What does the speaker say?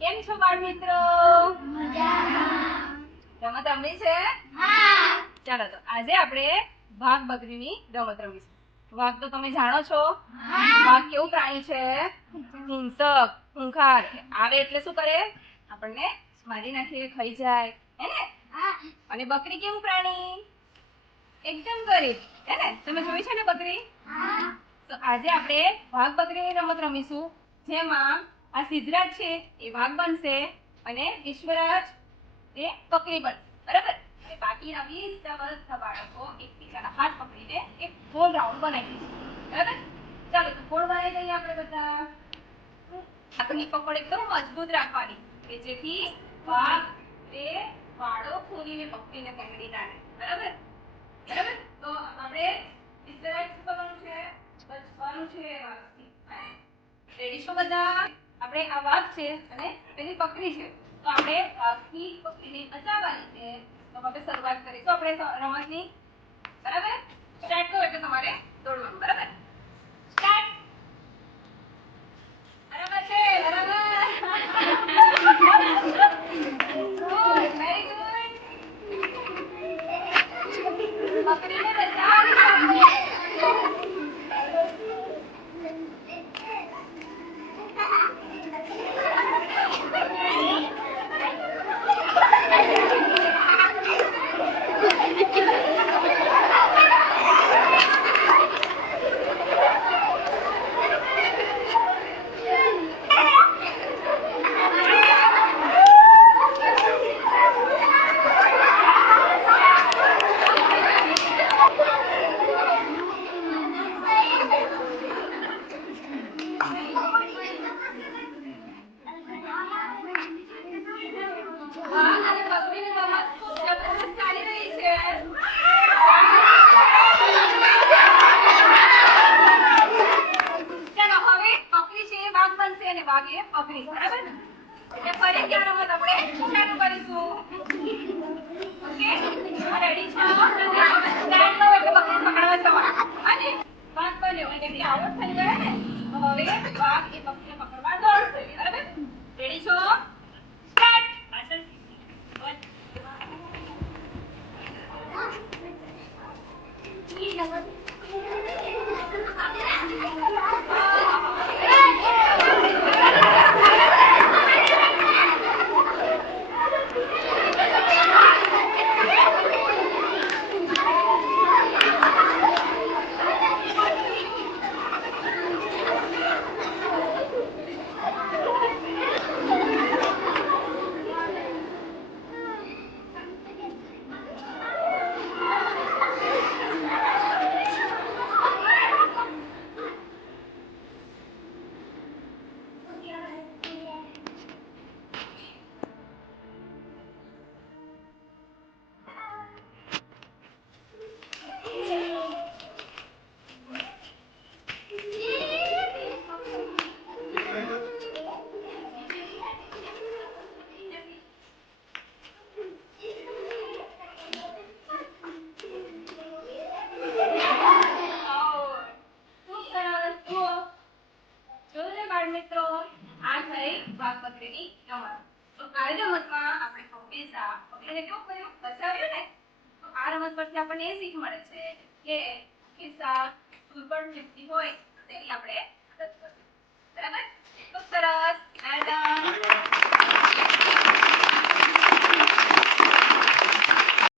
કેમ છો બાળ મિત્રો? રમત રમી છે? ચાલો તો આજે આપણે વાઘ બકરીની રમત રમીશું. વાઘ તો તમે જાણો છો, વાઘ કેવું પ્રાણી છે? હિંસક, ખૂંખાર. આવે એટલે શું કરે? આપણને મારી નાખે, ખાઈ જાય, હે ને? અને બકરી કેવું પ્રાણી? એકદમ ગરીબ, હે ને? તમે જોઈ છે ને બકરી? તો આજે આપણે વાઘ બકરીની રમત રમીશું, જેમાં આ સિદ્ધરાજ છે એ વાઘ બનશે અને વિશ્વરાજ એ બકરી બનશે, બરાબર? અને બાકીના 20 વર્ષના બાળકો એકબીજાના હાથ પકડીને એક ગોળ રાઉન્ડ બનાવી દઈશું, બરાબર? ચાલો તો ગોળ બનાવી દઈએ આપણે બધા. હાથની પકડ એકદમ મજબૂત રાખવાની કે જેથી વાઘ એ વાળો ખોલીને બકરીને પકડી ના લે, બરાબર? બરાબર? તો આપણે સિદ્ધરાજ શું કરવાનું છે? બચવાનું છે વાઘથી. રેડી છો બધા? આપણે આ વાઘ છે અને પેલી બકરી છે, તો આપણે વાઘથી બકરીને બચાવવાની છે. તો આપણે શરૂઆત કરીશું આપણે રમતની, બરાબર? સ્ટાર્ટ કરો એટલે તમારે દોડવાનું, બરાબર? સ્ટાર્ટ. બરાબર છે, બરાબર. Good, very good. બકરીને બચાવવાની છે આપણે. આપણને એ શીખ મળે છે કે કિસ્સા સુરપણ વ્યક્તિ હોય તેની આપણે મદદ કરવી, બરાબર? ખૂબ સરસ, મેડમ.